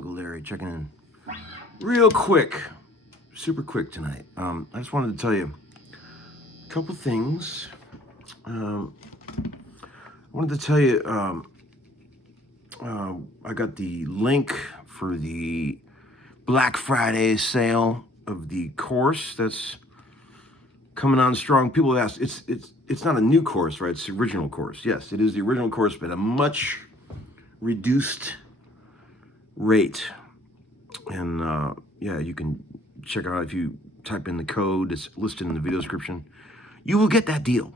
Uncle Larry checking in. Real quick, super quick tonight. I just wanted to tell you a couple things. I wanted to tell you, I got the link for the Black Friday sale of the course that's coming on strong. People ask, it's not a new course, right? It's the original course. Yes, it is the original course, but a much reduced rate. And yeah, you can check out if you type in the code that's listed in the video description. You will get that deal.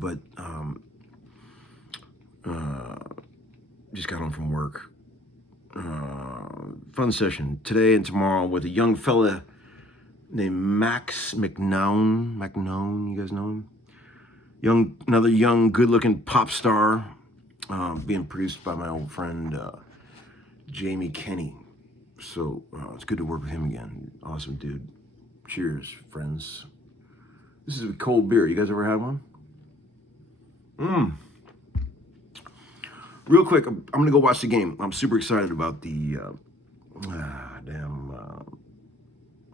But just got home from work. Fun session today and tomorrow with a young fella named Max McNown. McNown, you guys know him? Another young, good-looking pop star, being produced by my old friend Jamie Kenny. So it's good to work with him again. Awesome dude. Cheers, friends. This is a cold beer. You guys ever had one? Real quick, I'm gonna go watch the game. I'm super excited about the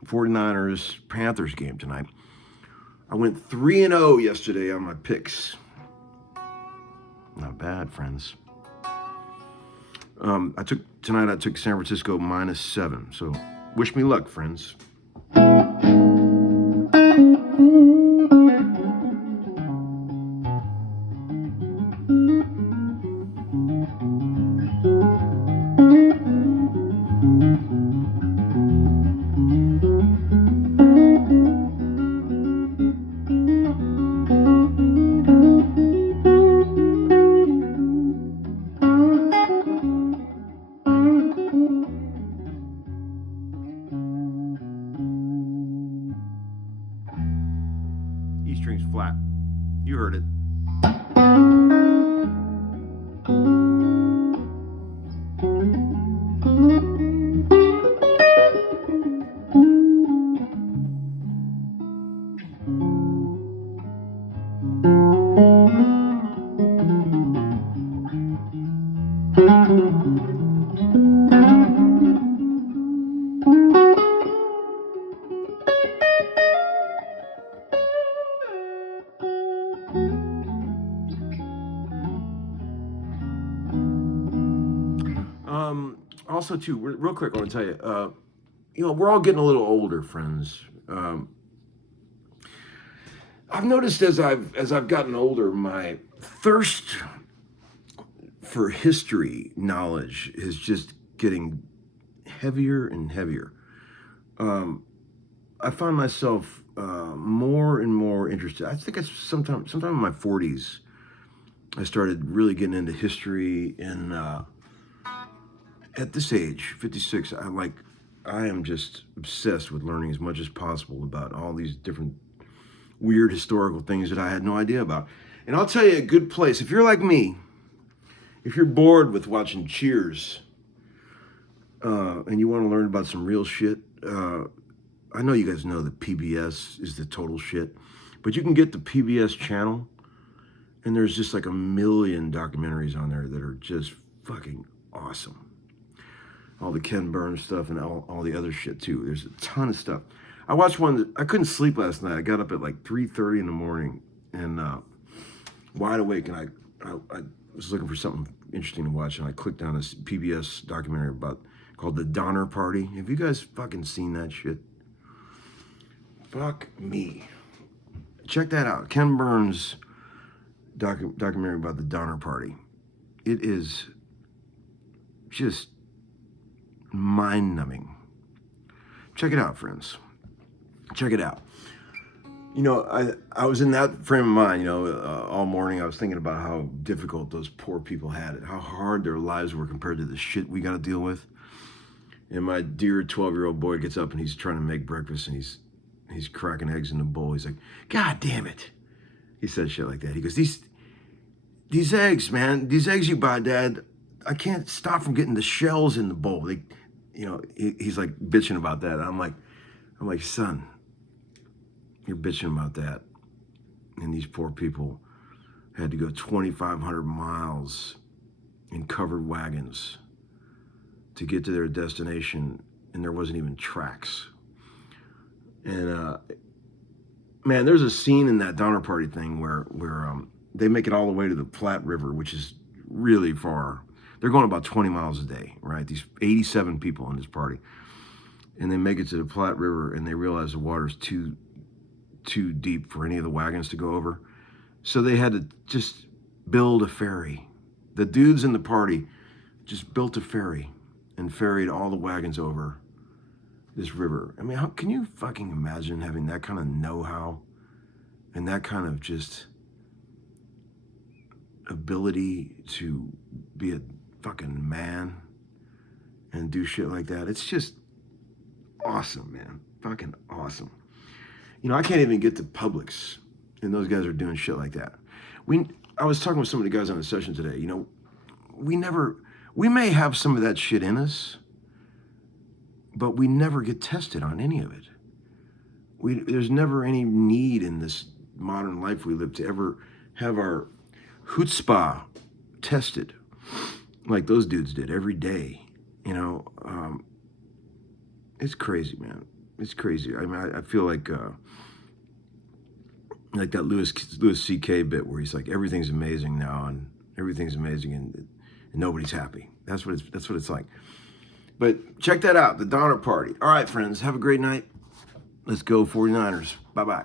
49ers Panthers game tonight. I went 3-0 yesterday on my picks. Not bad, friends. I took San Francisco -7. So wish me luck, friends. E string's flat. You heard it. Also, too, real quick, I want to tell you, we're all getting a little older, friends. I've noticed as I've gotten older, my thirst for history knowledge is just getting heavier and heavier. I find myself more and more interested. I think it's sometime in my 40s, I started really getting into history, and at this age, 56, I am just obsessed with learning as much as possible about all these different weird historical things that I had no idea about. And I'll tell you a good place, if you're like me, if you're bored with watching Cheers, and you want to learn about some real shit, I know you guys know that PBS is the total shit, but you can get the PBS channel, and there's just like a million documentaries on there that are just fucking awesome. All the Ken Burns stuff and all the other shit too. There's a ton of stuff. I watched one that I couldn't sleep last night. I got up at like 3:30 in the morning and wide awake, and I was looking for something interesting to watch, and I clicked on this PBS documentary called The Donner Party. Have you guys fucking seen that shit? Fuck me. Check that out. Ken Burns documentary about the Donner Party. It is just mind-numbing. Check it out, friends. Check it out. I was in that frame of mind, all morning. I was thinking about how difficult those poor people had it, how hard their lives were compared to the shit we got to deal with. And my dear 12-year-old boy gets up and he's trying to make breakfast, and he's cracking eggs in the bowl. He's like, "God damn it." He says shit like that. He goes, these eggs, man, these eggs you buy, Dad, I can't stop from getting the shells in the bowl. He's like bitching about that. I'm like, son, you're bitching about that. And these poor people had to go 2,500 miles in covered wagons to get to their destination, and there wasn't even tracks. And man, there's a scene in that Donner Party thing where they make it all the way to the Platte River, which is really far. They're going about 20 miles a day, right? These 87 people in this party. And they make it to the Platte River, and they realize the water's too deep for any of the wagons to go over. So they had to just build a ferry. The dudes in the party just built a ferry and ferried all the wagons over this river. I mean, how can you fucking imagine having that kind of know-how and that kind of just ability to be a fucking man and do shit like that? It's just awesome, man. Fucking awesome. You know, I can't even get to Publix, and those guys are doing shit like that. I was talking with some of the guys on the session today. You know, we may have some of that shit in us, but we never get tested on any of it. There's never any need in this modern life we live to ever have our chutzpah tested like those dudes did every day. You know, it's crazy, man. It's crazy. I mean, I feel like that Louis C.K. bit where he's like, everything's amazing now, and everything's amazing, and nobody's happy. That's what it's like. But check that out, the Donner Party. All right, friends, have a great night. Let's go 49ers. Bye-bye.